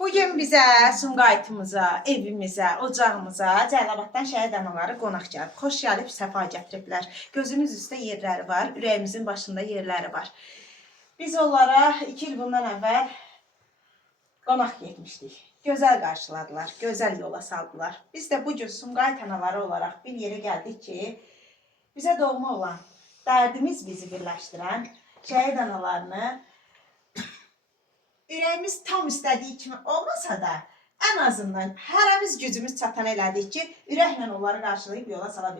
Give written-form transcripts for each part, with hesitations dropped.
Bugün bizə, Sumqayıtımıza, evimizə, ocağımıza Cəlilabaddan şəhid anaları qonaq gəlib. Xoş gəlib, səfa gətiriblər. Gözümüz üstə yerləri var, ürəyimizin başında yerləri var. Biz onlara 2 il bundan əvvəl qonaq getmişdik. Gözəl qarşıladılar, gözəl yola saldılar. Biz də bugün Sumqayıt anaları olaraq bir yerə gəldik ki, bizə doğma olan, dərdimiz bizi birləşdirən şəhid analarını ürəyimiz tam istədiyi kimi olmasa da, ən azından hərəmiz gücümüz çatan elədik ki, ürəklə onları qarşılayıb yola sala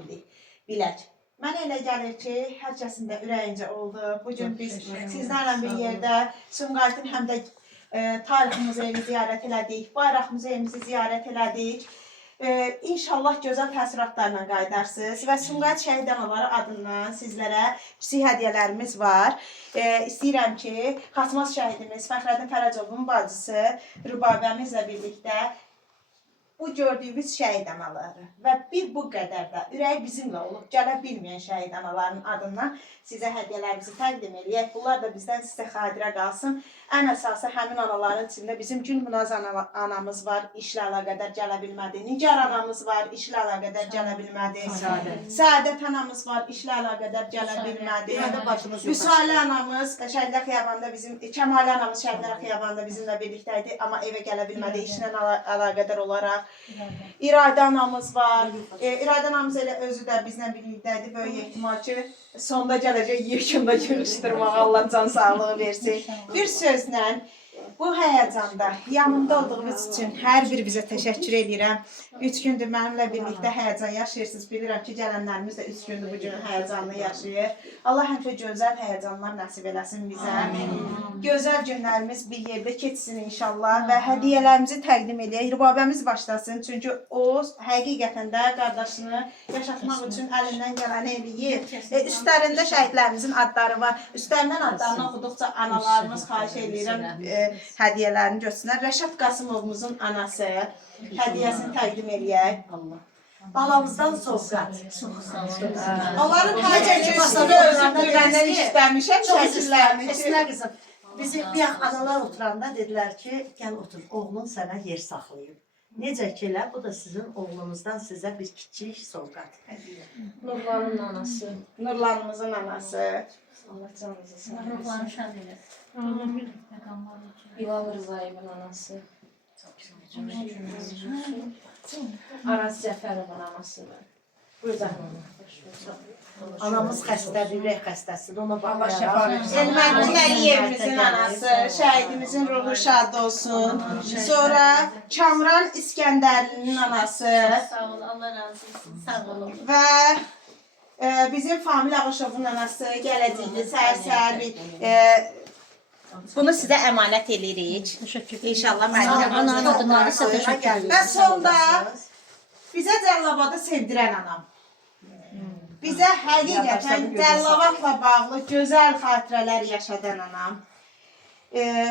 bilək. Mənə elə gəlir ki, hər kəsin də ürəyincə oldu. Bugün biz sizlərlə bir yerdə Sumqayıtın həm də tarix muzeyini ziyarət elədik, bayraq muzeyimizi ziyarət elədik. İnşallah gözəl təəssüratlarla qayıdarsınız və Sumqayıt şəhid anaları adından sizlərə kiçik hədiyyələrimiz var. İstəyirəm ki, Xaçmaz şəhidimiz Fəxrəddin Fərəcovun bacısı Rübabəmizlə birlikdə bu gördüyümüz şəhid anaları və bir bu qədər də ürək bizimlə olub gələ bilməyən şəhid anaların adından sizə hədiyyələrimizi təqdim edək. Bunlar da bizdən sizə xatirə qalsın. Ən əsası həmin anaların içində bizim Gülmunaz anamız var, işlə əlaqədar gələ bilmədi. Nigar anamız var, işlə əlaqədar gələ bilmədi. Səadət anamız var, işlə əlaqədar gələ bilmədi. Müsalə anamız Şəhidlər Xiyabanında bizim, Kəmalə anamız Şəhidlər Xiyabanında bizimlə birlikdə idi, amma evə gələ bilmədi işlə əlaqədar olaraq. İradə anamız var. İradə anamız elə özü də bizlə birlikdə idi. Böyük ehtimal ki, sonda gələcək yekunda görüşdürmək, Allah can sağlığı versin. Bir sözlə, bu həyəcanda yanımda olduğunuz üçün hər bir bizə təşəkkür edirəm. 3 gündür mənimlə birlikdə həyəcan yaşayırsınız. Bilirəm ki, gələnlərimiz də 3 gündür bu günün həyəcanını yaşayır. Allah həmişə gözəl həyəcanlar nəsib eləsin bizə. Gözəl günlərimiz bir yerdə keçsin inşallah və hədiyyələrimizi təqdim edək. Rübabəmiz başlasın. Çünki o həqiqətən də qardaşını yaşatmaq üçün əlindən gələni eləyir. Üstlərində şəhidlərimizin adları var. Üstlərindən adlarını oxuduqca analarımız xahiş edirəm hədiyyələrini görsünlər. Rəşad Qasımovumuzun anası hədiyyəsini təqdim eləyək. Balamızdan Sovqat. Onların hər cəmisini özümdür, məndən işləmişəm şəkillərini. Əsnə qızım, bizi bir analar oturanda dedilər ki, gəl otur, oğlun sənə yer saxlayıb. Necə ki elə, bu da sizin oğlunuzdan sizə bir kiçik Sovqat. Nurlanın anası. Nurlanımızın anası. Allah canınızı sağ olsun. Ruhlan şad eləsin. Bilal Rızayevin anası. Araz Cəfərovun anası. Burada. Anamız xəstədir, ürək xəstəsidir, ona baxmayaraq. Elməddin Əliyevimizin anası, şəhidimizin ruhu şad olsun. Sonra Kamran İskəndərlinin anası Sağ ol, Allah razı olsun. Sağ olun. və bizim Famil Ağuşovun anası gələcəkdə səhər-səhər bunu sizə əmanət edirik. İnşallah və sonda bizə Cəllabadı sevdirən anam. Bizə həqiqətən Cəllabadla bağlı gözəl xatirələr yaşadan anam.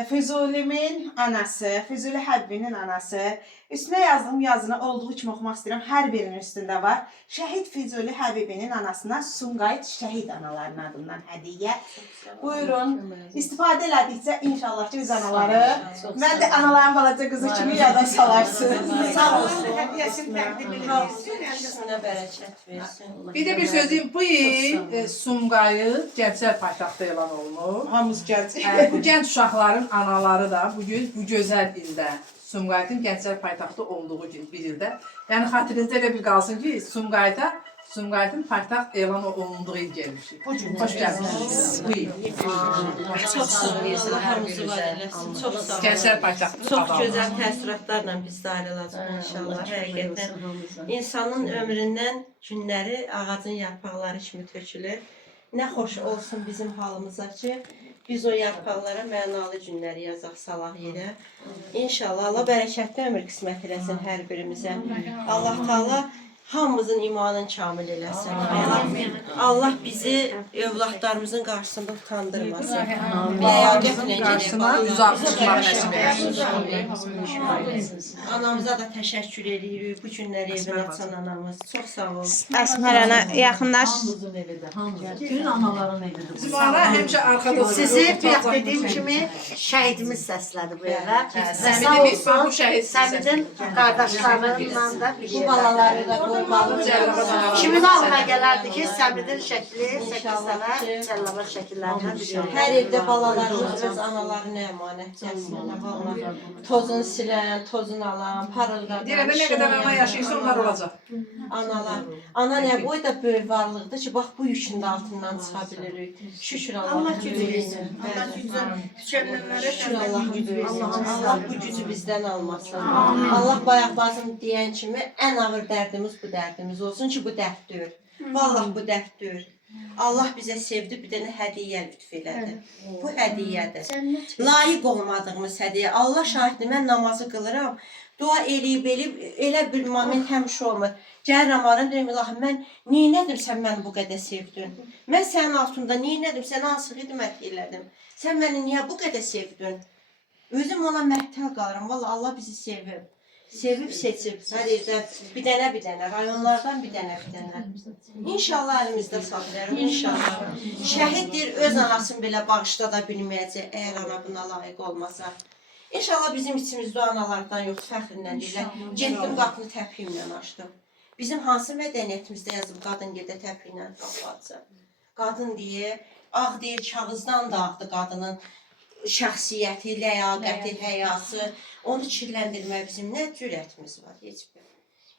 Füzulimin anası, Füzuli Həbbinin anası. Üstünə yazdığım yazını olduğu kimi oxumaq istəyirəm. Hər birinin üstündə var. Şəhid Füzuli Həbibinin anasına Sumqayıt şəhid analarının adından hədiyyə. Buyurun, istifadə elədikcə inşallah ki, biz anaları, mən də anaların balaca qızı kimi yada salarsınız. Sağ olsun. Hədiyyəsini təqdim edirsiniz. İkisine bərəkət versin. Bir de bir söz diyeyim, bu il Sumqayıt Gənclər paytaxtı elan olunur. Hamımız gəldik. Bu gənc uşaqların anaları da bugün bu gözəl ildə Sumqayıtın Gənclər paytaxtı olduğu gün bir ildə. Yəni xatirinizdə elə bir qalsın ki, Sumqayıtın paytaxt elan olunduğu il gəlmişik. Xoş gəlmişsiniz. Bu il. Çox sağ olun. Hamımızı var eləsin. Çox sağ olun. Gənclər paytaxtı. Çox gözəl təəssüratlarla biz də ayrılacaq inşallah. Həqiqətən insanın ömründən günləri ağacın yarpaqları kimi tökülür. Nə xoş olsun bizim halımıza ki, biz o yarpaqlara mənalı günləri yazaq salaq yerə. İnşallah Allah bərəkətli ömür qismət eləsin hər birimizə. Allah Taala hamımızın imanını kamil eləsin. Allah bizi övladlarımızın qarşısında utandırmasın. Ləyaqətlə Qarşısına gedək. uzaq çıxmaq nəsib eləsin. Anamıza da təşəkkür edirik. Bu günləri evin açan anamız. Çox sağ ol. Əsmər ana yaxınlaş. Hamımızın evidir, hamımızın. Bütün anaların evidir. Bizim ara həmişə arxada Sizi bir dediyim kimi şəhidimiz səslədi bu evə. Səmidimiz bu şəhid Səmidin qardaşlarından da Bu balaları da qurbanı kimin ağlına gələrdi ki, Səmidin şəkli 8 dənə cəllabat şəkillərindən biri. Hər evdə balalarımız öz analarına əmanət gəlsinlər. Vallahi tozunu silən, tozunu alan, parıldadan. Deyirəm, nə qədər ana yaşayırsa onlar olacaq. Analar. Ana nə boyda böyük varlıqdır ki, bax bu yükün də altından çıxa bilirik. Şükür Allah gücü versin. Allah gücü düşənlərə Şükür Allah gücü versin. Allah bu gücü bizdən almasın. Allah bayaq bazım deyən kimi ən ağır dərdimiz bu dərdimiz olsun ki, bu dərd deyil. Vallahi bu dərd deyil. Allah bizə sevdi, bir dənə hədiyyə lütf elədi. Bu hədiyyədir. Layiq olmadığımız hədiyyə. Allah şahiddir, mən namazı qılıram. Dua eləyib, elə bir moment həmişə olmur. Gəlirəm arım, deyirəm, İlahım, mən neynədim sən məni bu qədər sevdin? Mən sənin altında neynədim, sənə hansı xidmət elədim? Sən məni niyə bu qədər sevdin? Özüm ona məhtəl qalıram. Vallahi Allah bizi sevib. Sevib, seçib. Hər yerdə bir dənə, rayonlardan bir dənə. İnşallah əlimizdə saxlayarıq, inşallah. Şəhiddir, öz anasını belə bağışda da bilməyəcək, əgər ana buna layiq olmasa. İnşallah bizim içimizdə o analardan yox, fəxrinlə deyirlər. Getdim, qapını təpiyimlə açdım. Bizim hansı mədəniyyətimizdə yazıb qadın gedə təpiylə qapı açır? Qadın deyir, ağ deyir, kağızdan da ağdır qadının şəxsiyyəti, ləyaqəti, həyası. Onu kirləndirmək bizim nə cürətimiz var, heç bir.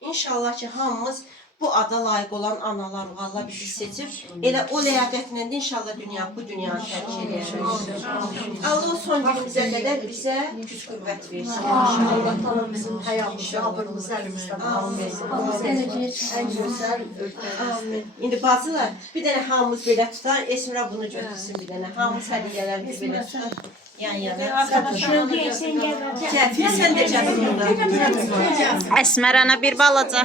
İnşallah ki, hamımız bu ada layiq olan analar Allah bizi seçib. Elə o ləyaqətlə də inşallah bu dünyanı tərk edəcək. Allah o son günümüzə qədər bizə güc qüvvət versin. Allah tamam bizim həyatımızı, abırımızı əlimizdən almasın. Ən gözəl ölkəmizdir. İndi bacılar, bir dənə hamımız belə tutar, Esmira bunu götürsün bir dənə. Hamımız hədiyyələrimizi belə tutar. Yan-yana. Gəl, sən də gəl. Əsmər ana bir balaca.